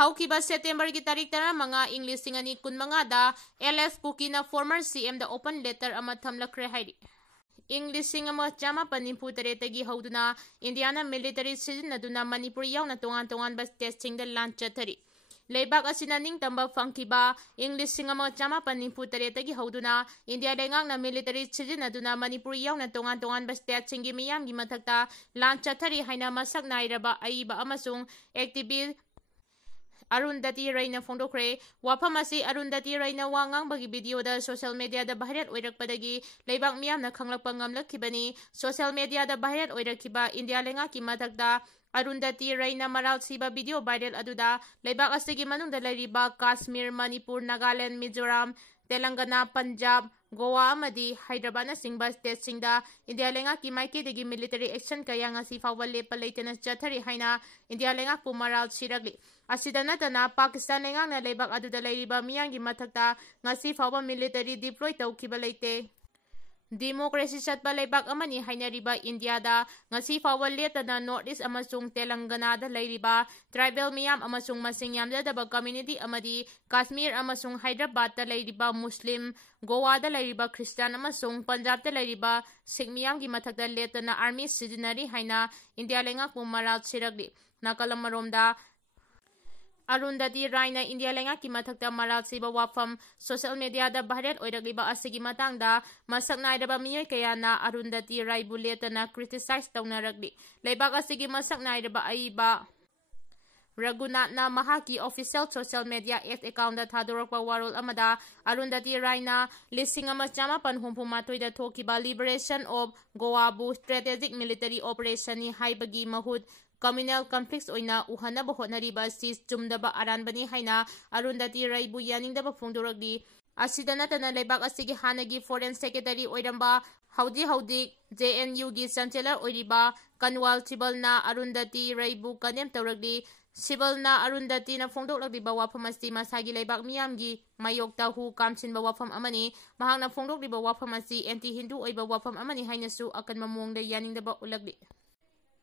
ꯍꯧꯈꯤꯕ ꯁꯦꯞꯇꯦꯝꯕꯔꯒꯤ ꯇꯥꯔꯤꯛ 15 ꯏꯪ 2015ꯗ LS ꯀꯨꯀꯤꯅ ꯐꯣꯔꯃꯔ CMꯗ ꯑꯣꯄꯟ ꯂꯦꯇꯔ ꯑꯃ ꯊꯝꯂꯛꯈ꯭ꯔꯦ ꯍꯥꯏꯔꯤ꯫ ꯏꯪ 1998ꯗꯒꯤ ꯍꯧꯗꯨꯅ ꯏꯟꯗꯤꯌꯥꯅ ꯃꯤꯂꯤꯇꯔꯤ ꯁꯤꯖꯤꯟꯅꯗꯨꯅ ꯃꯅꯤꯄꯨꯔ ꯌꯥꯎꯅ ꯇꯣꯉꯥꯟ ꯇꯣꯉꯥꯟꯕ ꯁ꯭ꯇꯦꯠꯁꯤꯡꯗ ꯂꯥꯟ ꯆꯠꯊꯔꯤ꯫ ꯂꯩꯕꯥꯛ ꯑꯁꯤꯅ ꯅꯤꯡꯇꯝꯕ ꯐꯪꯈꯤꯕ ꯏꯪ 1998ꯗꯒꯤ ꯍꯧꯗꯨꯅ ꯏꯟꯗꯤꯌꯥ ꯂꯩꯉꯥꯛꯅ ꯃꯤꯂꯤꯇꯔꯤ ꯁꯤꯖꯤꯟꯅꯗꯨꯅ ꯃꯅꯤꯄꯨꯔ ꯌꯥꯎꯅ ꯇꯣꯉꯥꯟ ꯇꯣꯉꯥꯟꯕ ꯁ꯭ꯇꯦꯠꯁꯤꯡꯒꯤ ꯃꯤꯌꯥꯝꯒꯤ ꯃꯊꯛꯇ ꯂꯥꯟ ꯆꯠꯊꯔꯤ ꯍꯥꯏꯅ ꯃꯁꯛ ꯅꯥꯏꯔꯕ ꯑꯏꯕ ꯑꯃꯁꯨꯡ ꯑꯦꯛꯇꯤꯕꯤꯁꯠ ꯑꯔꯨꯟꯙꯇꯤ ꯔꯩꯅ ꯐꯣꯡꯗꯣꯛꯈ꯭ꯔꯦ꯫ ꯋꯥꯐꯝ ꯑꯁꯤ ꯑꯔꯨꯟꯙꯇꯤ ꯔꯩꯅ ꯋꯥ ꯉꯥꯡꯕꯒꯤ ꯚꯤꯗꯤꯑꯣꯗ ꯁꯣꯁꯤꯌꯦꯜ ꯃꯤꯗꯤꯌꯥꯗ ꯚꯥꯏꯔꯦꯜ ꯑꯣꯏꯔꯛꯄꯗꯒꯤ ꯂꯩꯕꯥꯛ ꯃꯤꯌꯥꯝꯅ ꯈꯪꯂꯛꯄ ꯉꯝꯂꯛꯈꯤꯕꯅꯤ꯫ ꯁꯣꯁꯤꯌꯦꯜ ꯃꯤꯗꯤꯌꯥꯗ ꯚꯥꯏꯔꯦꯜ ꯑꯣꯏꯔꯛꯈꯤꯕ ꯏꯟꯗꯤꯌꯥ ꯂꯩꯉꯥꯛꯀꯤ ꯃꯊꯛꯇ ꯑꯔꯨꯟꯙꯇꯤ ꯔꯩꯅ ꯃꯔꯥꯜ ꯁꯤꯕ ꯚꯤꯗꯤꯑꯣ ꯚꯥꯏꯔꯦꯜ ꯑꯗꯨꯗ ꯂꯩꯕꯥꯛ ꯑꯁꯤꯒꯤ ꯃꯅꯨꯡꯗ ꯂꯩꯔꯤꯕ ꯀꯥꯁꯃꯤꯔ, ꯃꯅꯤꯄꯨꯔ, ꯅꯥꯒꯥꯂꯦꯟꯗ, ꯃꯤꯖꯣꯔꯥꯝ, ꯇꯦꯂꯪꯒꯥꯅꯥ, ꯄꯟꯖꯥꯕ, ꯒꯣꯋꯥ ꯑꯃꯗꯤ ꯍꯥꯏꯗ꯭ꯔꯕꯥꯗꯅꯆꯤꯡꯕ ꯁ꯭ꯇꯦꯠꯁꯤꯡꯗ ꯏꯟꯗꯤꯌꯥ ꯂꯩꯉꯥꯛꯀꯤ ꯃꯥꯏꯀꯩꯗꯒꯤ ꯃꯤꯂꯤꯇꯔꯤ ꯑꯦꯛꯁꯟ ꯀꯌꯥ ꯉꯁꯤ ꯐꯥꯎꯕ ꯂꯦꯞꯄ ꯂꯩꯇꯅ ꯆꯠꯊꯔꯤ ꯍꯥꯏꯅ ꯏꯟꯗꯤꯌꯥ ꯂꯩꯉꯥꯛꯄꯨ ꯃꯔꯥꯜ ꯁꯤꯔꯛꯂꯤ꯫ ꯑꯁꯤꯗ ꯅꯠꯇꯅ ꯄꯥꯀꯤꯁꯇꯥꯟ ꯂꯩꯉꯥꯛꯅ ꯂꯩꯕꯥꯛ ꯑꯗꯨꯗ ꯂꯩꯔꯤꯕ ꯃꯤꯌꯥꯝꯒꯤ ꯃꯊꯛꯇ ꯉꯁꯤ ꯐꯥꯎꯕ ꯃꯤꯂꯤꯇꯔꯤ ꯗꯤꯄ꯭ꯂꯣꯏ ꯇꯧꯈꯤꯕ ꯂꯩꯇꯦ꯫ ꯗꯤꯃꯣꯀ꯭ꯔꯦꯁꯤ ꯆꯠꯄ ꯂꯩꯕꯥꯛ ꯑꯃꯅꯤ ꯍꯥꯏꯅꯔꯤꯕ ꯏꯟꯗꯤꯌꯥꯗ ꯉꯁꯤ ꯐꯥꯎꯕ ꯂꯦꯞꯇꯅ ꯅꯣꯔꯊ ꯏꯁꯠ ꯑꯃꯁꯨꯡ ꯇꯦꯂꯪꯒꯥꯅꯥꯗ ꯂꯩꯔꯤꯕ ꯇ꯭ꯔꯥꯏꯕꯦꯜ ꯃꯤꯌꯥꯝ ꯑꯃꯁꯨꯡ ꯃꯁꯤꯡ ꯌꯥꯝꯖꯗꯕ ꯀꯝꯃ꯭ꯌꯨꯅꯤꯇꯤ ꯑꯃꯗꯤ ꯀꯥꯁꯃꯤꯔ ꯑꯃꯁꯨꯡ ꯍꯥꯏꯗ꯭ꯔꯕꯥꯗꯇ ꯂꯩꯔꯤꯕ ꯃꯨꯁꯂꯤꯝ, ꯒꯣꯋꯥꯗ ꯂꯩꯔꯤꯕ ꯈ꯭ꯔꯤꯁꯇ꯭ꯌꯥꯟ ꯑꯃꯁꯨꯡ ꯄꯟꯖꯥꯕꯇ ꯂꯩꯔꯤꯕ ꯁꯤꯈ ꯃꯤꯌꯥꯝꯒꯤ ꯃꯊꯛꯇ ꯂꯦꯞꯇꯅ ꯑꯥꯔꯃꯤ ꯁꯤꯖꯤꯟꯅꯔꯤ ꯍꯥꯏꯅ ꯏꯟꯗꯤꯌꯥ ꯂꯩꯉꯥꯛꯄꯨ ꯃꯔꯥꯜ ꯁꯤꯔꯛꯂꯤ꯫ ꯅꯥꯀꯜ ꯑꯃꯔꯣꯝꯗ ꯑꯔꯨꯟꯙꯇꯤ ꯔꯥꯏꯅ ꯏꯟꯗꯤꯌꯥ ꯂꯩꯉꯥꯛꯀꯤ ꯃꯊꯛꯇ ꯃꯔꯥꯜ ꯁꯤꯕ ꯋꯥꯐꯝ ꯁꯣꯁꯤꯌꯦꯜ ꯃꯤꯗꯤꯌꯥꯗ ꯚꯥꯏꯔꯦꯜ ꯑꯣꯏꯔꯛꯂꯤꯕ ꯑꯁꯤꯒꯤ ꯃꯇꯥꯡꯗ ꯃꯁꯛ ꯅꯥꯏꯔꯕ ꯃꯤꯑꯣꯏ ꯀꯌꯥꯅ ꯑꯔꯨꯟꯙꯇꯤ ꯔꯥꯏꯕꯨ ꯂꯦꯞꯇꯅ ꯀ꯭ꯔꯤꯇꯤꯁꯥꯏꯖ ꯇꯧꯅꯔꯛꯂꯤ꯫ ꯂꯩꯕꯥꯛ ꯑꯁꯤꯒꯤ ꯃꯁꯛ ꯅꯥꯏꯔꯕ ꯑꯏꯕ ꯔꯘꯨꯅꯥꯊꯅ ꯃꯍꯥꯛꯀꯤ ꯑꯣꯐꯤꯁꯤꯌꯦꯜ ꯁꯣꯁꯤꯌꯦꯜ ꯃꯤꯗꯤꯌꯥ ꯑꯦꯛꯁ ꯑꯦꯀꯥꯎꯟꯗ ꯊꯥꯗꯣꯔꯛꯄ ꯋꯥꯔꯣꯜ ꯑꯃꯗ ꯑꯔꯨꯟꯙꯇꯤ ꯔꯥꯏꯅ 1998ꯗ ꯊꯣꯛꯈꯤꯕ ꯂꯤꯕꯔꯦꯁꯟ ꯑꯣꯐ ꯒꯣꯋꯥꯕꯨ ꯁ꯭ꯇꯔꯦꯇꯦꯖꯤꯛ ꯃꯤꯂꯤꯇꯔꯤ ꯑꯣꯄꯔꯦꯁꯟꯅꯤ ꯍꯥꯏꯕꯒꯤ ꯃꯍꯨꯠ ꯀꯝꯃ꯭ꯌꯨꯅꯦꯜ ꯀꯟꯐ꯭ꯂꯤꯛꯇ ꯑꯣꯏꯅ ꯎꯍꯟꯅꯕ ꯍꯣꯠꯅꯔꯤꯕ ꯑꯁꯤ ꯆꯨꯝꯗꯕ ꯑꯔꯥꯟꯕꯅꯤ ꯍꯥꯏꯅ ꯑꯔꯨꯟꯙꯇꯤ ꯔꯩꯕꯨ ꯌꯥꯅꯤꯡꯗꯕ ꯐꯣꯡꯗꯣꯔꯛꯂꯤ꯫ ꯑꯁꯤꯗ ꯅꯠꯇꯅ ꯂꯩꯕꯥꯛ ꯑꯁꯤꯒꯤ ꯍꯥꯟꯅꯒꯤ ꯐꯣꯔꯦꯟ ꯁꯦꯀ꯭ꯔꯦꯇꯔꯤ ꯑꯣꯏꯔꯝꯕ ꯍꯧꯖꯤꯛ JNUꯒꯤ ꯆꯥꯟꯁꯦꯂꯔ ꯑꯣꯏꯔꯤꯕ ꯀꯟꯋꯥꯜ ꯁꯤꯕꯜꯅ ꯑꯔꯨꯟꯙꯇꯤ ꯔꯩꯕꯨ ꯀꯟꯗꯦꯝ ꯇꯧꯔꯛꯂꯤ꯫ ꯁꯤꯕꯜꯅ ꯑꯔꯨꯟꯙꯇꯤꯅ ꯐꯣꯡꯗꯣꯛꯂꯛꯂꯤꯕ ꯋꯥꯐꯝ ꯑꯁꯤ ꯃꯁꯥꯒꯤ ꯂꯩꯕꯥꯛ ꯃꯤꯌꯥꯝꯒꯤ ꯃꯥꯌꯣꯛꯇ ꯍꯨ ꯀꯥꯝꯁꯤꯟꯕ ꯋꯥꯐꯝ ꯑꯃꯅꯤ꯫ ꯃꯍꯥꯛꯅ ꯐꯣꯡꯗꯣꯛꯂꯤꯕ ꯋꯥꯐꯝ ꯑꯁꯤ ꯑꯦꯟꯇꯤ ꯍꯤꯟꯗꯨ ꯑꯣꯏꯕ ꯋꯥꯐꯝ ꯑꯃꯅꯤ ꯍꯥꯏꯅꯁꯨ ꯑꯀꯟꯕ ꯃꯑꯣꯡꯗ ꯌꯥꯅꯤꯡꯗꯕ ꯎꯠꯂꯛꯂꯤ꯫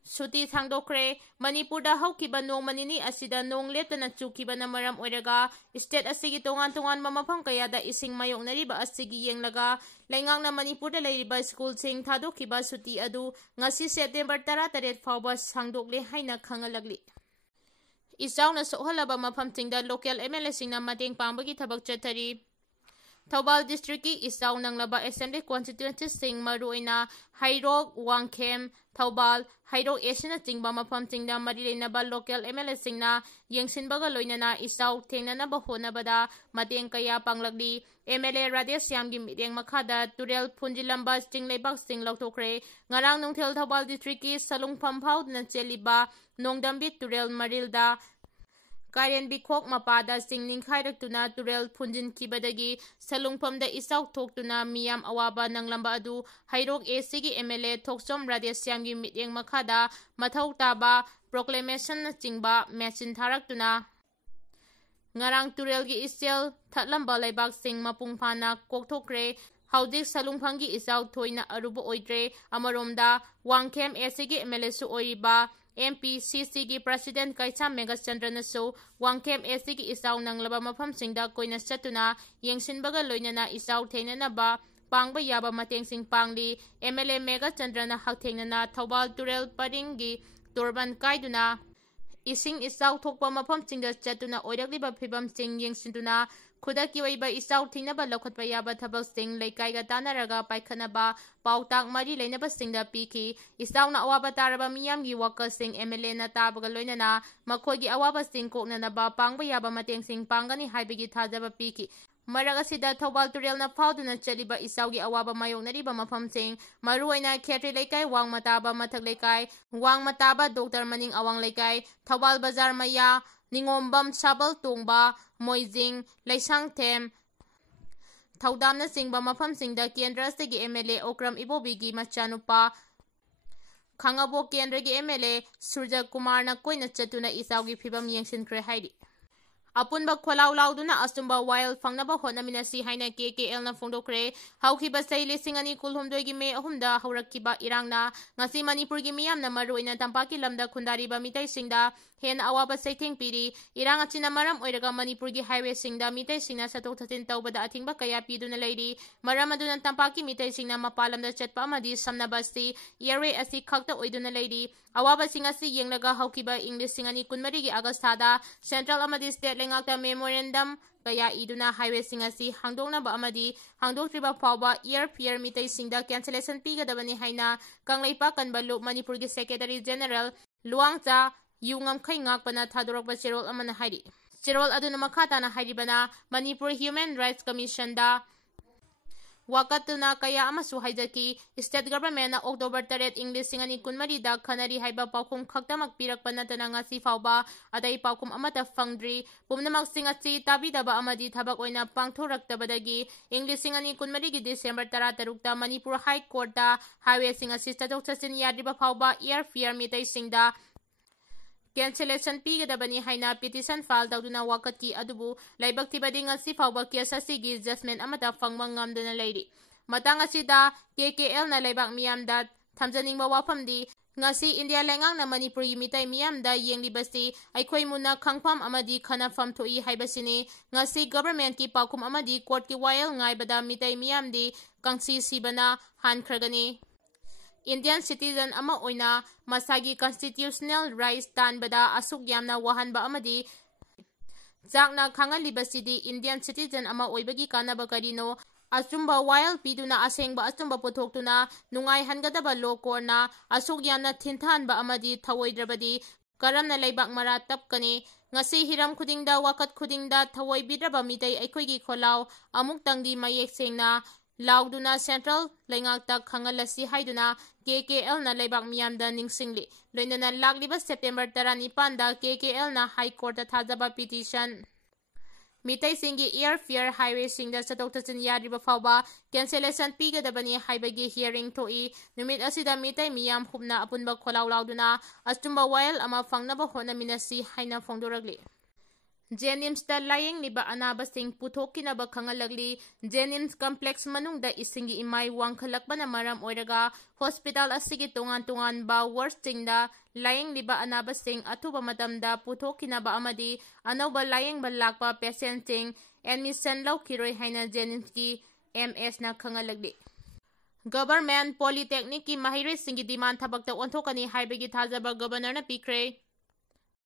ꯁꯨꯇꯤ ꯁꯥꯡꯗꯣꯛꯈ꯭ꯔꯦ꯫ ꯃꯅꯤꯄꯨꯔꯗ ꯍꯧꯈꯤꯕ ꯅꯣꯡꯃ ꯅꯤꯅꯤ ꯑꯁꯤꯗ ꯅꯣꯡ ꯂꯦꯞꯇꯅ ꯆꯨꯈꯤꯕꯅ ꯃꯔꯝ ꯑꯣꯏꯔꯒ ꯁ꯭ꯇꯦꯠ ꯑꯁꯤꯒꯤ ꯇꯣꯉꯥꯟ ꯇꯣꯉꯥꯟꯕ ꯃꯐꯝ ꯀꯌꯥꯗ ꯏꯁꯤꯡ ꯃꯥꯌꯣꯛꯅꯔꯤꯕ ꯑꯁꯤꯒꯤ ꯌꯦꯡꯂꯒ ꯂꯩꯉꯥꯛꯅ ꯃꯅꯤꯄꯨꯔꯗ ꯂꯩꯔꯤꯕ ꯁ꯭ꯀꯨꯜꯁꯤꯡ ꯊꯥꯗꯣꯛꯈꯤꯕ ꯁꯨꯇꯤ ꯑꯗꯨ ꯉꯁꯤ ꯁꯦꯞꯇꯦꯝꯕꯔ 13 ꯐꯥꯎꯕ ꯁꯥꯡꯗꯣꯛꯂꯦ ꯍꯥꯏꯅ ꯈꯪꯍꯜꯂꯛꯂꯤ꯫ ꯏꯆꯥꯎꯅ ꯁꯣꯛꯍꯜꯂꯕ ꯃꯐꯝꯁꯤꯡꯗ ꯂꯣꯀꯦꯜ MLAꯁꯤꯡꯅ ꯃꯇꯦꯡ ꯄꯥꯡꯕꯒꯤ ꯊꯕꯛ ꯆꯠꯊꯔꯤ꯫ ꯊꯧꯕꯥꯜ ꯗꯤꯁꯇ꯭ꯔꯤꯛꯀꯤ ꯏꯆꯥꯎ ꯅꯪꯂꯕ ꯑꯦꯁꯦꯝꯕ꯭ꯂꯤ ꯀꯣꯟꯁꯇꯤꯇ꯭ꯌꯨꯟꯁꯤꯁꯤꯡ ꯃꯔꯨꯑꯣꯏꯅ ꯍꯩꯔꯣꯛ, ꯋꯥꯡꯈꯦꯝ, ꯊꯧꯕꯥꯜ, ꯍꯩꯔꯣꯛ ꯑꯁꯤꯅꯆꯤꯡꯕ ꯃꯐꯝꯁꯤꯡꯗ ꯃꯔꯤ ꯂꯩꯅꯕ ꯂꯣꯀꯦꯜ MLAꯁꯤꯡꯅ ꯌꯦꯡꯁꯤꯟꯕꯒ ꯂꯣꯏꯅꯅ ꯏꯆꯥꯎ ꯊꯦꯡꯅꯅꯕ ꯍꯣꯠꯅꯕꯗ ꯃꯇꯦꯡ ꯀꯌꯥ ꯄꯥꯡꯂꯛꯂꯤ꯫ MLA ꯔꯥꯙꯦꯁ꯭ꯌꯥꯝꯒꯤ ꯃꯤꯠꯌꯦꯡ ꯃꯈꯥꯗ ꯇꯨꯔꯦꯜ ꯐꯨꯟꯖꯤꯜꯂꯝꯕ ꯆꯤꯡꯂꯩꯕꯥꯛꯁꯤꯡ ꯂꯧꯊꯣꯛꯈ꯭ꯔꯦ꯫ ꯉꯔꯥꯡ ꯅꯨꯡꯊꯤꯜ ꯊꯧꯕꯥꯜ ꯗꯤꯁꯇ꯭ꯔꯤꯛꯀꯤ ꯁꯂꯨꯡꯐꯝ ꯐꯥꯎꯗꯨꯅ ꯆꯦꯜꯂꯤꯕ ꯅꯣꯡꯗꯝꯕꯤ ꯇꯨꯔꯦꯜ ꯃꯔꯤꯜꯗ ꯀꯥꯏꯔꯦꯟꯕꯤꯈꯣꯛ ꯃꯄꯥꯗ ꯆꯤꯡ ꯅꯤꯡꯈꯥꯏꯔꯛꯇꯨꯅ ꯇꯨꯔꯦꯜ ꯐꯨꯟꯖꯤꯟꯈꯤꯕꯗꯒꯤ ꯁꯂꯨꯡꯐꯝꯗ ꯏꯆꯥꯎ ꯊꯣꯛꯇꯨꯅ ꯃꯤꯌꯥꯝ ꯑꯋꯥꯕ ꯅꯪꯂꯝꯕ ꯑꯗꯨ ꯍꯩꯔꯣꯛ ꯑꯦꯁꯤꯒꯤ MLA ꯊꯣꯛꯆꯣꯝ ꯔꯥꯙꯦꯁ꯭ꯌꯥꯝꯒꯤ ꯃꯤꯠꯌꯦꯡ ꯃꯈꯥꯗ ꯃꯊꯧ ꯇꯥꯕ ꯄ꯭ꯔꯣꯀ꯭ꯂꯦꯃꯦꯁꯟꯅꯆꯤꯡꯕ ꯃꯦꯆꯤꯟ ꯊꯥꯔꯛꯇꯨꯅ ꯉꯔꯥꯡ ꯇꯨꯔꯦꯜꯒꯤ ꯏꯆꯦꯜ ꯊꯠꯂꯝꯕ ꯂꯩꯕꯥꯛꯁꯤꯡ ꯃꯄꯨꯡ ꯐꯥꯅ ꯀꯣꯛꯊꯣꯛꯈ꯭ꯔꯦ꯫ ꯍꯧꯖꯤꯛ ꯁꯂꯨꯡꯐꯝꯒꯤ ꯏꯆꯥꯎ ꯊꯣꯏꯅ ꯑꯔꯨꯕ ꯑꯣꯏꯗ꯭ꯔꯦ꯫ ꯑꯃꯔꯣꯝꯗ ꯋꯥꯡꯈꯦꯝ ꯑꯦꯁꯤꯒꯤ MLAꯁꯨ ꯑꯣꯏꯔꯤꯕ MPCCꯒꯤ ꯄ꯭ꯔꯁꯤꯗꯦꯟꯠ ꯀꯩꯁꯥꯝ ꯃꯦꯘꯆꯟꯗ꯭ꯔꯅꯁꯨ ꯋꯥꯡꯈꯦꯝ ꯑꯦꯁꯤꯒꯤ ꯏꯆꯥꯎ ꯅꯪꯂꯕ ꯃꯐꯝꯁꯤꯡꯗ ꯀꯣꯏꯅ ꯆꯠꯇꯨꯅ ꯌꯦꯡꯁꯤꯟꯕꯒ ꯂꯣꯏꯅꯅ ꯏꯆꯥꯎ ꯊꯦꯡꯅꯅꯕ ꯄꯥꯡꯕ ꯌꯥꯕ ꯃꯇꯦꯡꯁꯤꯡ ꯄꯥꯡꯂꯤ꯫ MLA ꯃꯦꯘꯆꯟꯗ꯭ꯔꯅ ꯍꯛꯊꯦꯡꯅꯅ ꯊꯧꯕꯥꯜ ꯇꯨꯔꯦꯜ ꯄꯔꯤꯡꯒꯤ ꯇꯣꯔꯕꯥꯟ ꯀꯥꯏꯗꯨꯅ ꯏꯁꯤꯡ ꯏꯆꯥꯎ ꯊꯣꯛꯄ ꯃꯐꯝꯁꯤꯡꯗ ꯆꯠꯇꯨꯅ ꯑꯣꯏꯔꯛꯂꯤꯕ ꯐꯤꯚꯝꯁꯤꯡ ꯌꯦꯡꯁꯤꯟꯗꯨꯅ ꯈꯨꯗꯛꯀꯤ ꯑꯣꯏꯕ ꯏꯆꯥꯎ ꯊꯤꯡꯅꯕ ꯂꯧꯈꯠꯄ ꯌꯥꯕ ꯊꯕꯛꯁꯤꯡ ꯂꯩꯀꯥꯏꯒ ꯇꯥꯟꯅꯔꯒ ꯄꯥꯏꯈꯠꯅꯕ ꯄꯥꯎꯇꯥꯛ ꯃꯔꯤ ꯂꯩꯅꯕꯁꯤꯡꯗ ꯄꯤꯈꯤ꯫ ꯏꯆꯥꯎꯅ ꯑꯋꯥꯕ ꯇꯥꯔꯕ ꯃꯤꯌꯥꯝꯒꯤ ꯋꯥꯀꯠꯁꯤꯡ MLAꯅ ꯇꯥꯕꯒ ꯂꯣꯏꯅꯅ ꯃꯈꯣꯏꯒꯤ ꯑꯋꯥꯕꯁꯤꯡ ꯀꯣꯛꯅꯅꯕ ꯄꯥꯡꯕ ꯌꯥꯕ ꯃꯇꯦꯡꯁꯤꯡ ꯄꯥꯡꯒꯅꯤ ꯍꯥꯏꯕꯒꯤ ꯊꯥꯖꯕ ꯄꯤꯈꯤ꯫ ꯃꯔꯛ ꯑꯁꯤꯗ ꯊꯧꯕꯥꯜ ꯇꯨꯔꯦꯜꯅ ꯐꯥꯎꯗꯨꯅ ꯆꯠꯂꯤꯕ ꯏꯆꯥꯎꯒꯤ ꯑꯋꯥꯕ ꯃꯥꯌꯣꯛꯅꯔꯤꯕ ꯃꯐꯝꯁꯤꯡ ꯃꯔꯨꯑꯣꯏꯅ ꯈꯦꯇ꯭ꯔꯤ ꯂꯩꯀꯥꯏ, ꯋꯥꯡꯃ ꯇꯥꯕ ꯃꯊꯛ ꯂꯩꯀꯥꯏ, ꯋꯥꯡꯃ ꯇꯥꯕ ꯗꯣꯛꯇꯔ ꯃꯅꯤꯡ ꯑꯋꯥꯡ ꯂꯩꯀꯥꯏ, ꯊꯧꯕꯥꯜ ꯕꯖꯥꯔ ꯃꯌꯥ, ꯅꯤꯉꯣꯝꯕꯝ, ꯁꯥꯕꯜ ꯇꯣꯡꯕ, ꯃꯣꯏꯖꯤꯡ, ꯂꯩꯁꯥꯡꯊꯦꯝ, ꯊꯧꯗꯥꯝꯅꯆꯤꯡꯕ ꯃꯐꯝꯁꯤꯡꯗ ꯀꯦꯟꯗ꯭ꯔ ꯑꯁꯤꯒꯤ MLA ꯑꯣꯀ꯭ꯔꯝ ꯏꯕꯣꯕꯤꯒꯤ ꯃꯆꯥꯅꯨꯄꯥ ꯈꯥꯡꯉꯕꯣꯛ ꯀꯦꯟꯗ꯭ꯔꯒꯤ MLA ꯁꯨꯔꯖꯀꯨꯃꯥꯔꯅ ꯀꯣꯏꯅ ꯆꯠꯇꯨꯅ ꯏꯆꯥꯎꯒꯤ ꯐꯤꯚꯝ ꯌꯦꯡꯁꯤꯟꯈ꯭ꯔꯦ ꯍꯥꯏꯔꯤ꯫ ꯑꯄꯨꯟꯕ ꯈꯣꯜꯂꯥꯎ ꯂꯥꯎꯗꯨꯅ ꯑꯆꯨꯝꯕ ꯋꯥꯌꯦꯜ ꯐꯪꯅꯕ ꯍꯣꯠꯅꯃꯤꯟꯅꯁꯤ ꯍꯥꯏꯅ ꯀꯦꯀꯦꯑꯦꯜꯅ ꯐꯣꯡꯗꯣꯛꯈ꯭ꯔꯦ꯫ ꯍꯧꯈꯤꯕ ꯆꯍꯤ 2012ꯒꯤ ꯃꯦ 3ꯗ ꯍꯧꯔꯛꯈꯤꯕ ꯏꯔꯥꯡꯅ ꯉꯁꯤ ꯃꯅꯤꯄꯨꯔꯒꯤ ꯃꯤꯌꯥꯝꯅ ꯃꯔꯨꯑꯣꯏꯅ ꯇꯝꯄꯥꯛꯀꯤ ꯂꯝꯗ ꯈꯨꯟꯗꯥꯔꯤꯕ ꯃꯤꯇꯩꯁꯤꯡꯗ ꯍꯦꯟꯅ ꯑꯋꯥꯕ ꯆꯩꯊꯦꯡ ꯄꯤꯔꯤ꯫ ꯏꯔꯥꯡ ꯑꯁꯤꯅ ꯃꯔꯝ ꯑꯣꯏꯔꯒ ꯃꯅꯤꯄꯨꯔꯒꯤ ꯍꯥꯏꯋꯦꯁꯤꯡꯗ ꯃꯤꯇꯩꯁꯤꯡꯅ ꯆꯠꯊꯣꯛ ꯆꯠꯁꯤꯟ ꯇꯧꯕꯗ ꯑꯊꯤꯡꯕ ꯀꯌꯥ ꯄꯤꯗꯨꯅ ꯂꯩꯔꯤ꯫ ꯃꯔꯝ ꯑꯗꯨꯅ ꯇꯝꯄꯥꯛꯀꯤ ꯃꯤꯇꯩꯁꯤꯡꯅ ꯃꯄꯥꯟ ꯂꯝꯗ ꯆꯠꯄ ꯑꯃꯗꯤ ꯁꯝꯅꯕ ꯑꯁꯤ ꯏꯌꯔꯋꯦ ꯑꯁꯤ ꯈꯛꯇ ꯑꯣꯏꯗꯨꯅ ꯂꯩꯔꯤ꯫ ꯑꯋꯥꯕꯁꯤꯡ ꯑꯁꯤ ꯌꯦꯡꯂꯒ ꯍꯧꯈꯤꯕ ꯏꯪ 2024ꯒꯤ ꯑꯥꯒꯁ꯭ꯠ ꯊꯥꯗ ꯁꯦꯟꯇ꯭ꯔꯦꯜ ꯑꯃꯗꯤ ꯁ꯭ꯇꯦꯠ ꯂꯩꯉꯥꯛꯇ ꯃꯦꯃꯣꯔꯦꯟꯗꯝ ꯀꯌꯥ ꯏꯗꯨꯅ ꯍꯥꯏꯋꯦꯁꯤꯡ ꯑꯁꯤ ꯍꯥꯡꯗꯣꯛꯅꯕ ꯑꯃꯗꯤ ꯍꯥꯡꯗꯣꯛꯇ꯭ꯔꯤꯕ ꯐꯥꯎꯕ ꯏꯌꯔ ꯐꯤꯌꯔ ꯃꯤꯇꯩꯁꯤꯡꯗ ꯀꯦꯟꯁꯦꯂꯦꯁꯟ ꯄꯤꯒꯗꯕꯅꯤ ꯍꯥꯏꯅ ꯀꯪꯂꯩꯄꯥꯛ ꯀꯟꯕ ꯂꯨꯞ ꯃꯅꯤꯄꯨꯔꯒꯤ ꯁꯦꯀ꯭ꯔꯦꯇꯔꯤ ꯖꯦꯅꯔꯦꯜ ꯂꯨꯋꯥꯡꯆꯥ-ꯌꯨꯉꯝꯈꯩ-ꯉꯥꯛꯄꯅ ꯊꯥꯗꯣꯔꯛꯄ ꯆꯦꯔꯣꯜ ꯑꯃꯅ ꯍꯥꯏꯔꯤ꯫ ꯆꯦꯔꯣꯜ ꯑꯗꯨꯅ ꯃꯈꯥ ꯇꯥꯅ ꯍꯥꯏꯔꯤꯕꯅ ꯃꯅꯤꯄꯨꯔ ꯍ꯭ꯌꯨꯃꯦꯟ ꯔꯥꯏꯠꯁ ꯀꯃꯤꯁꯟꯗ ꯋꯥꯀꯠꯇꯨꯅ ꯀꯌꯥ ꯑꯃꯁꯨ ꯍꯥꯏꯖꯈꯤ꯫ ꯁ꯭ꯇꯦꯠ ꯒꯚꯔꯟꯃꯦꯟꯠꯅ ꯑꯣꯛꯇꯣꯕꯔ 8, ꯏꯪ 2024ꯗ ꯈꯟꯅꯔꯤ ꯍꯥꯏꯕ ꯄꯥꯎꯈꯨꯝ ꯈꯛꯇꯃꯛ ꯄꯤꯔꯛꯄ ꯅꯠꯇꯅ ꯉꯁꯤ ꯐꯥꯎꯕ ꯑꯇꯩ ꯄꯥꯎꯈꯨꯝ ꯑꯃꯠꯇ ꯐꯪꯗ꯭ꯔꯤ꯫ ꯄꯨꯝꯅꯃꯛꯁꯤꯡ ꯑꯁꯤ ꯇꯥꯕꯤꯗꯕ ꯑꯃꯗꯤ ꯊꯕꯛ ꯑꯣꯏꯅ ꯄꯥꯡꯊꯣꯔꯛꯇꯕꯗꯒꯤ ꯏꯪ 2024ꯒꯤ ꯗꯤꯁꯦꯝꯕꯔ 13ꯇ ꯃꯅꯤꯄꯨꯔ ꯍꯥꯏ ꯀꯣꯔꯠꯇ ꯍꯥꯏꯋꯦꯁꯤꯡ ꯑꯁꯤ ꯆꯠꯊꯣꯛ ꯆꯠꯁꯤꯟ ꯌꯥꯗ꯭ꯔꯤꯕ ꯐꯥꯎꯕ ꯏꯌꯔ ꯐꯤꯌꯔ ꯃꯤꯇꯩꯁꯤꯡꯗ ꯀꯦꯟꯁꯦꯂꯦꯁꯟ ꯄꯤꯒꯗꯕꯅꯤ ꯍꯥꯏꯅ ꯄꯤꯇꯤꯁꯟ ꯐꯥꯏꯜ ꯇꯧꯗꯨꯅ ꯋꯥꯀꯠꯈꯤ꯫ ꯑꯗꯨꯕꯨ ꯂꯥꯏꯕꯛ ꯊꯤꯕꯗꯤ ꯉꯁꯤ ꯐꯥꯎꯕ ꯀꯦꯁ ꯑꯁꯤꯒꯤ ꯖꯖꯃꯦꯟꯠ ꯑꯃꯠꯇ ꯐꯪꯕ ꯉꯝꯗꯅ ꯂꯩꯔꯤ꯫ ꯃꯇꯥꯡ ꯑꯁꯤꯗ ꯀꯦꯀꯦꯑꯦꯜꯅ ꯂꯩꯕꯥꯛ ꯃꯤꯌꯥꯝꯗ ꯊꯝꯖꯅꯤꯡꯕ ꯋꯥꯐꯝꯗꯤ ꯉꯁꯤ ꯏꯟꯗꯤꯌꯥ ꯂꯩꯉꯥꯛꯅ ꯃꯅꯤꯄꯨꯔꯒꯤ ꯃꯤꯇꯩ ꯃꯤꯌꯥꯝꯗ ꯌꯦꯡꯂꯤꯕꯁꯤ ꯑꯩꯈꯣꯏ ꯃꯨꯟꯅ ꯈꯪꯐꯝ ꯑꯃꯗꯤ ꯈꯟꯅꯐꯝ ꯊꯣꯛꯏ ꯍꯥꯏꯕꯁꯤꯅꯤ꯫ ꯉꯁꯤ ꯒꯚꯔꯟꯃꯦꯟꯠꯀꯤ ꯄꯥꯎꯈꯨꯝ ꯑꯃꯗꯤ ꯀꯣꯔꯠꯀꯤ ꯋꯥꯌꯦꯜ ꯉꯥꯏꯕꯗ ꯃꯤꯇꯩ ꯃꯤꯌꯥꯝꯗꯤ ꯀꯪꯁꯤ-ꯁꯤꯕꯅ ꯍꯥꯟꯈ꯭ꯔꯒꯅꯤ꯫ ꯏꯟꯗꯤꯌꯟ ꯁꯤꯇꯤꯖꯟ ꯑꯃ ꯑꯣꯏꯅ ꯃꯁꯥꯒꯤ ꯀꯟꯁꯇꯤꯇ꯭ꯌꯨꯁꯅꯦꯜ ꯔꯥꯏꯠꯁ ꯇꯥꯟꯕꯗ ꯑꯁꯨꯛ ꯌꯥꯝꯅ ꯋꯥꯍꯟꯕ ꯑꯃꯗꯤ ꯆꯥꯛꯅ ꯈꯥꯡꯍꯜꯂꯤꯕꯁꯤꯗꯤ ꯏꯟꯗꯤꯌꯟ ꯁꯤꯇꯤꯖꯟ ꯑꯃ ꯑꯣꯏꯕꯒꯤ ꯀꯥꯟꯅꯕ ꯀꯔꯤꯅꯣ? ꯑꯆꯨꯝꯕ ꯋꯥꯌꯦꯜ ꯄꯤꯗꯨꯅ ꯑꯁꯦꯡꯕ ꯑꯆꯨꯝꯕ ꯄꯨꯊꯣꯛꯇꯨꯅ ꯅꯨꯡꯉꯥꯏꯍꯟꯒꯗꯕ ꯂꯣ ꯀꯣꯔꯠꯅ ꯑꯁꯨꯛ ꯌꯥꯝꯅ ꯊꯤꯟꯊꯍꯟꯕ ꯑꯃꯗꯤ ꯊꯧꯑꯣꯏꯗ꯭ꯔꯕꯗꯤ ꯀꯔꯝꯅ ꯂꯩꯕꯥꯛ ꯃꯔꯥ ꯇꯞꯀꯅꯤ? ꯉꯁꯤ ꯍꯤꯔꯝ ꯈꯨꯗꯤꯡꯗ ꯋꯥꯀꯠ ꯈꯨꯗꯤꯡꯗ ꯊꯧꯑꯣꯏꯕꯤꯗ꯭ꯔꯕ ꯃꯤꯇꯩ ꯑꯩꯈꯣꯏꯒꯤ ꯈꯣꯜꯂꯥꯎ ꯑꯃꯨꯛꯇꯪꯗꯤ ꯃꯌꯦꯛ ꯁꯦꯡꯅ ꯂꯥꯎꯗꯨꯅ ꯁꯦꯟꯇ꯭ꯔꯦꯜ ꯂꯩꯉꯥꯛꯇ ꯈꯪꯍꯜꯂꯁꯤ ꯍꯥꯏꯗꯨꯅ ꯀꯦꯀꯦꯑꯦꯜꯅ ꯂꯩꯕꯥꯛ ꯃꯤꯌꯥꯝꯗ ꯅꯤꯡꯁꯤꯡꯂꯤ꯫ ꯂꯣꯏꯅꯅ ꯂꯥꯛꯂꯤꯕ ꯁꯦꯞꯇꯦꯝꯕꯔ 19ꯗ ꯀꯦꯀꯦꯑꯦꯜꯅ ꯍꯥꯏ ꯀꯣꯔꯠꯇ ꯊꯥꯖꯕ ꯄꯤꯇꯤꯁꯟ ꯃꯤꯇꯩꯁꯤꯡꯒꯤ ꯏꯌꯔ ꯐꯤꯌꯔ ꯍꯥꯏꯋꯦꯁꯤꯡꯗ ꯆꯠꯊꯣꯛ ꯆꯠꯁꯤꯟ ꯌꯥꯗ꯭ꯔꯤꯕ ꯐꯥꯎꯕ ꯀꯦꯟꯁꯦꯂꯦꯁꯟ ꯄꯤꯒꯗꯕꯅꯤ ꯍꯥꯏꯕꯒꯤ ꯍꯤꯌꯔꯤꯡ ꯊꯣꯛꯏ꯫ ꯅꯨꯃꯤꯠ ꯑꯁꯤꯗ ꯃꯤꯇꯩ ꯃꯤꯌꯥꯝ ꯍꯨꯞꯅ ꯑꯄꯨꯟꯕ ꯈꯣꯜꯂꯥꯎ ꯂꯥꯎꯗꯨꯅ ꯑꯆꯨꯝꯕ ꯋꯥꯌꯦꯜ ꯑꯃ ꯐꯪꯅꯕ ꯍꯣꯠꯅꯃꯤꯟꯅꯁꯤ ꯍꯥꯏꯅ ꯐꯣꯡꯗꯣꯔꯛꯂꯤ꯫ ꯖꯦꯅꯤꯝꯁꯇ ꯂꯥꯌꯦꯡꯂꯤꯕ ꯑꯅꯥꯕꯁꯤꯡ ꯄꯨꯊꯣꯛꯈꯤꯅꯕ ꯈꯪꯍꯜꯂꯛꯂꯤ꯫ ꯖꯦꯅꯤꯝꯁ ꯀꯝꯄ꯭ꯂꯦꯛꯁ ꯃꯅꯨꯡꯗ ꯏꯁꯤꯡꯒꯤ ꯏꯃꯥꯏ ꯋꯥꯡꯈꯠꯂꯛꯄꯅ ꯃꯔꯝ ꯑꯣꯏꯔꯒ ꯍꯣꯁꯄꯤꯇꯥꯜ ꯑꯁꯤꯒꯤ ꯇꯣꯉꯥꯟ ꯇꯣꯉꯥꯟꯕ ꯋꯥꯔꯗꯁꯤꯡꯗ ꯂꯥꯌꯦꯡꯂꯤꯕ ꯑꯅꯥꯕꯁꯤꯡ ꯑꯊꯨꯕ ꯃꯇꯝꯗ ꯄꯨꯊꯣꯛꯈꯤꯅꯕ ꯑꯃꯗꯤ ꯑꯅꯧꯕ ꯂꯥꯌꯦꯡꯕ ꯂꯥꯛꯄ ꯄꯦꯁꯦꯟꯠꯁꯤꯡ ꯑꯦꯗꯃꯤꯁꯟ ꯂꯧꯈꯤꯔꯣꯏ ꯍꯥꯏꯅ ꯖꯦꯅꯤꯝꯁꯀꯤ ꯑꯦꯝꯑꯦꯁꯅ ꯈꯪꯍꯜꯂꯛꯂꯤ꯫ ꯒꯚꯔꯟꯃꯦꯟꯠ ꯄꯣꯂꯤꯇꯦꯛꯅꯤꯛꯀꯤ ꯃꯍꯩꯔꯣꯏꯁꯤꯡꯒꯤ ꯗꯤꯃꯥꯟꯗ ꯊꯕꯛꯇ ꯑꯣꯟꯊꯣꯛꯀꯅꯤ ꯍꯥꯏꯕꯒꯤ ꯊꯥꯖꯕ ꯒꯚꯔꯅꯔꯅ ꯄꯤꯈ꯭ꯔꯦ꯫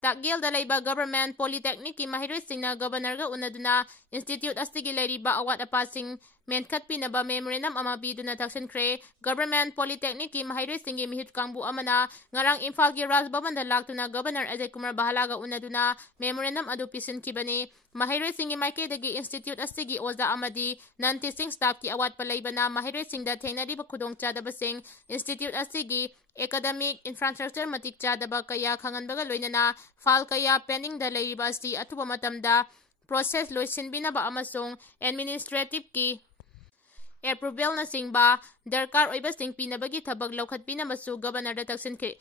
ꯇꯥꯛꯌꯦꯜꯗ ꯂꯩꯕ ꯒꯚꯔꯟꯃꯦꯟꯠ ꯄꯣꯂꯤꯇꯦꯛꯅꯤꯛꯀꯤ ꯃꯍꯩꯔꯣꯏꯁꯤꯡꯅ ꯒꯚꯔꯅꯔꯒ ꯎꯅꯗꯨꯅ ꯏꯟꯁꯇꯤꯇ꯭ꯌꯨꯠ ꯑꯁꯤꯒꯤ ꯂꯩꯔꯤꯕ ꯑꯋꯥꯠ ꯑꯄꯥꯁꯤꯡ ꯃꯦꯟꯈꯠꯄꯤꯅꯕ ꯃꯦꯃꯣꯔꯦꯟꯗꯝ ꯑꯃ ꯄꯤꯗꯨꯅ ꯇꯛꯁꯤꯟꯈ꯭ꯔꯦ꯫ ꯒꯚꯔꯟꯃꯦꯟꯠ ꯄꯣꯂꯤꯇꯦꯛꯅꯤꯛꯀꯤ ꯃꯍꯩꯔꯣꯏꯁꯤꯡꯒꯤ ꯃꯤꯍꯨꯠ ꯀꯥꯡꯕꯨ ꯑꯃꯅ ꯉꯔꯥꯡ ꯏꯝꯐꯥꯜꯒꯤ ꯔꯥꯖꯚꯕꯟꯗ ꯂꯥꯛꯇꯨꯅ ꯒꯚꯔꯅꯔ ꯑꯖꯌ ꯀꯨꯃꯥꯔ ꯕꯍꯥꯂꯥꯒ ꯎꯅꯗꯨꯅ ꯃꯦꯃꯣꯔꯦꯟꯗꯝ ꯑꯗꯨ ꯄꯤꯁꯤꯟꯈꯤꯕꯅꯤ꯫ ꯃꯍꯩꯔꯣꯏꯁꯤꯡꯒꯤ ꯃꯥꯏꯀꯩꯗꯒꯤ ꯏꯟꯁꯇꯤꯇ꯭ꯌꯨꯠ ꯑꯁꯤꯒꯤ ꯑꯣꯖꯥ ꯑꯃꯗꯤ ꯅꯟ ꯇꯤꯆꯤꯡ ꯁ꯭ꯇꯥꯐꯀꯤ ꯑꯋꯥꯠꯄ ꯂꯩꯕꯅ ꯃꯍꯩꯔꯣꯏꯁꯤꯡꯗ ꯊꯦꯡꯅꯔꯤꯕ ꯈꯨꯗꯣꯡꯆꯥꯗꯕꯁꯤꯡ, ꯏꯟꯁꯇꯤꯇ꯭ꯌꯨꯠ ꯑꯁꯤꯒꯤ ꯑꯦꯀꯥꯗꯦꯃꯤꯛ ꯏꯟꯐ꯭ꯔꯥꯁ꯭ꯇꯔꯛꯆꯔ ꯃꯇꯤꯛ ꯆꯥꯗꯕ ꯀꯌꯥ ꯈꯪꯍꯟꯕꯒ ꯂꯣꯏꯅꯅ ꯐꯥꯏꯜ ꯀꯌꯥ ꯄꯦꯟꯗꯤꯡꯗ ꯂꯩꯔꯤꯕ ꯑꯁꯤ ꯑꯊꯨꯕ ꯃꯇꯝꯗ ꯄ꯭ꯔꯣꯁꯦꯁ ꯂꯣꯏꯁꯤꯟꯕꯤꯅꯕ ꯑꯃꯁꯨꯡ ꯑꯦꯗꯃꯤꯅꯤꯁꯇ꯭ꯔꯦꯇꯤꯚꯀꯤ ꯑꯦꯄ꯭ꯔꯨꯚꯦꯜꯅꯆꯤꯡꯕ ꯗꯔꯀꯥꯔ ꯑꯣꯏꯕꯁꯤꯡ ꯄꯤꯅꯕꯒꯤ ꯊꯕꯛ ꯂꯧꯈꯠꯄꯤꯅꯕꯁꯨ ꯒꯚꯔꯅꯔꯗ ꯇꯛꯁꯤꯟꯈ꯭ꯔꯦ꯫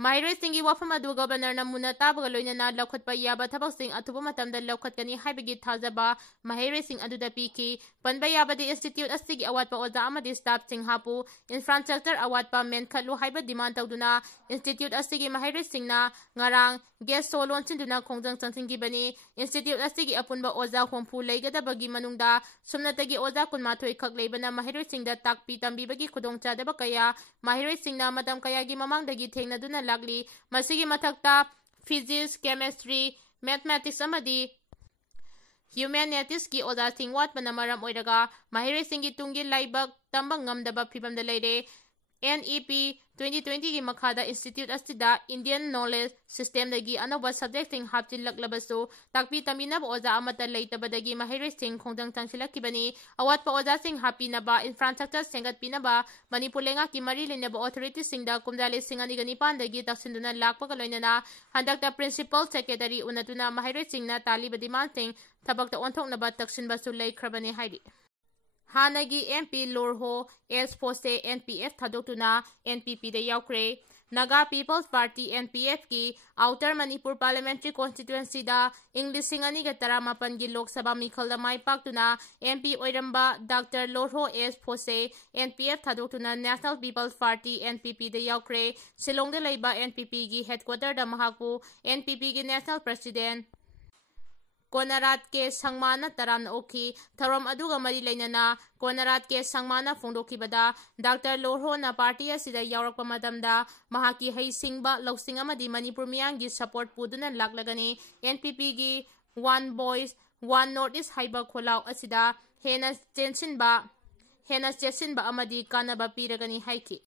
ꯃꯍꯩꯔꯣꯏꯁꯤꯡꯒꯤ ꯋꯥꯐꯝ ꯑꯗꯨ ꯒꯚꯔꯅꯔꯅ ꯃꯨꯟꯅ ꯇꯥꯕꯒ ꯂꯣꯏꯅꯅ ꯂꯧꯈꯠꯄ ꯌꯥꯕ ꯊꯕꯛꯁꯤꯡ ꯑꯊꯨꯕ ꯃꯇꯝꯗ ꯂꯧꯈꯠꯀꯅꯤ ꯍꯥꯏꯕꯒꯤ ꯊꯥꯖꯕ ꯃꯍꯩꯔꯣꯏꯁꯤꯡ ꯑꯗꯨꯗ ꯄꯤꯈꯤ꯫ ꯄꯟꯕ ꯌꯥꯕꯗꯤ ꯏꯟꯁꯇꯤꯇ꯭ꯌꯨꯠ ꯑꯁꯤꯒꯤ ꯑꯋꯥꯠꯄ ꯑꯣꯖꯥ ꯑꯃꯗꯤ ꯁ꯭ꯇꯥꯐꯁꯤꯡ ꯍꯥꯞꯄꯨ, ꯏꯟꯐ꯭ꯔꯥꯁ꯭ꯇꯔꯛꯆꯔ ꯑꯋꯥꯠꯄ ꯃꯦꯟꯈꯠꯂꯨ ꯍꯥꯏꯕ ꯗꯤꯃꯥꯟꯗ ꯇꯧꯗꯨꯅ ꯏꯟꯁꯇꯤꯇ꯭ꯌꯨꯠ ꯑꯁꯤꯒꯤ ꯃꯍꯩꯔꯣꯏꯁꯤꯡꯅ ꯉꯔꯥꯡ ꯒꯦꯠ ꯁꯣ ꯂꯣꯟꯁꯤꯟꯗꯨꯅ ꯈꯣꯡꯖꯪ ꯆꯪꯁꯤꯟꯈꯤꯕꯅꯤ꯫ ꯏꯟꯁꯇꯤꯇ꯭ꯌꯨꯠ ꯑꯁꯤꯒꯤ ꯑꯄꯨꯟꯕ ꯑꯣꯖꯥ 70 ꯂꯩꯒꯗꯕꯒꯤ ꯃꯅꯨꯡꯗ ꯁꯨꯞꯅꯇꯒꯤ ꯑꯣꯖꯥ 12 ꯈꯛ ꯂꯩꯕꯅ ꯃꯍꯩꯔꯣꯏꯁꯤꯡꯗ ꯇꯥꯛꯄꯤ ꯇꯝꯕꯤꯕꯒꯤ ꯈꯨꯗꯣꯡꯆꯥꯗꯕ ꯀꯌꯥ ꯃꯍꯩꯔꯣꯏꯁꯤꯡꯅ ꯃꯇꯝ ꯀꯌꯥꯒꯤ ꯃꯃꯥꯡꯗꯒꯤ ꯊꯦꯡꯅꯗꯨꯅ ꯂꯥꯛꯂꯤ꯫ ꯃꯁꯤꯒꯤ ꯃꯊꯛꯇ ꯐꯤꯖꯤꯛꯁ, ꯀꯦꯃꯦꯁꯇ꯭ꯔꯤ, ꯃꯦꯊꯃꯦꯇꯤꯛꯁ ꯑꯃꯗꯤ ꯍ꯭ꯌꯨꯃꯦꯅꯤꯇꯤꯁꯀꯤ ꯑꯣꯖꯥꯁꯤꯡ ꯋꯥꯠꯄꯅ ꯃꯔꯝ ꯑꯣꯏꯔꯒ ꯃꯍꯩꯔꯣꯏꯁꯤꯡꯒꯤ ꯇꯨꯡꯒꯤ ꯂꯥꯏꯕꯛ ꯇꯝꯕ ꯉꯝꯗꯕ ꯐꯤꯚꯝꯗ ꯂꯩꯔꯦ꯫ NEP 2020ꯒꯤ ꯃꯈꯥꯗ ꯏꯟꯁꯇꯤꯇ꯭ꯌꯨꯠ ꯑꯁꯤꯗ ꯏꯟꯗꯤꯌꯟ ꯅꯣꯂꯦꯖ ꯁꯤꯁꯇꯦꯝꯗꯒꯤ ꯑꯅꯧꯕ ꯁꯕꯖꯦꯛꯁꯤꯡ ꯍꯥꯞꯆꯤꯜꯂꯛꯂꯕꯁꯨ ꯇꯥꯛꯄꯤ ꯇꯝꯕꯤꯅꯕ ꯑꯣꯖꯥ ꯑꯃꯠꯇ ꯂꯩꯇꯕꯗꯒꯤ ꯃꯍꯩꯔꯣꯏꯁꯤꯡ ꯈꯣꯡꯖꯪ ꯆꯪꯁꯤꯜꯂꯛꯈꯤꯕꯅꯤ꯫ ꯑꯋꯥꯠꯄ ꯑꯣꯖꯥꯁꯤꯡ ꯍꯥꯞꯄꯤꯅꯕ, ꯏꯟꯐ꯭ꯔꯥꯁ꯭ꯇꯔꯛꯆꯔ ꯁꯦꯝꯒꯠꯄꯤꯅꯕ ꯃꯅꯤꯄꯨꯔ ꯂꯩꯉꯥꯛꯀꯤ ꯃꯔꯤ ꯂꯩꯅꯕ ꯑꯣꯊꯣꯔꯤꯇꯤꯁꯤꯡꯗ ꯀꯨꯝꯖꯥ 2024ꯗꯒꯤ ꯇꯛꯁꯤꯟꯗꯨꯅ ꯂꯥꯛꯄꯒ ꯂꯣꯏꯅꯅ ꯍꯟꯗꯛꯇ ꯄ꯭ꯔꯤꯟꯁꯤꯄꯜ ꯁꯦꯀ꯭ꯔꯦꯇꯔꯤ ꯎꯅꯗꯨꯅ ꯃꯍꯩꯔꯣꯏꯁꯤꯡꯅ ꯇꯥꯜꯂꯤꯕ ꯗꯤꯃꯥꯟꯗꯁꯤꯡ ꯊꯕꯛꯇ ꯑꯣꯟꯊꯣꯛꯅꯕ ꯇꯛꯁꯤꯟꯕꯁꯨ ꯂꯩꯈ꯭ꯔꯕꯅꯤ ꯍꯥꯏꯔꯤ꯫ ꯍꯥꯟꯅꯒꯤ MP ꯂꯣꯔꯍꯣ ꯑꯦꯁ ꯐꯣꯁꯦ NPF ꯊꯥꯗꯣꯛꯇꯨꯅ NPPꯗ ꯌꯥꯎꯈ꯭ꯔꯦ꯫ Naga People's Party (NPF) की Outer Manipur Parliamentary Constituency da ing 2018 gi Lok Sabha mikhalda mai paktuna MP oiramba Dr. Lorho S. Phose NPF thadokuna National People's Party (NPP) da yaukre. Shillong da laiba NPP gi headquarter da mahakpu NPP gi National President Konarat 𝐾 taramna okhi tharom aduga mari leinana Konarat 𝐾 phongdokibada Dr. Lorho na party asida yaurakpa matamda mahaki heisingba lousing amadi Manipur miyangi support puduna laklagani. NPP gi One Voice One Northeast haiba kholau asida hena chensinba amadi kanaba piragani haiki.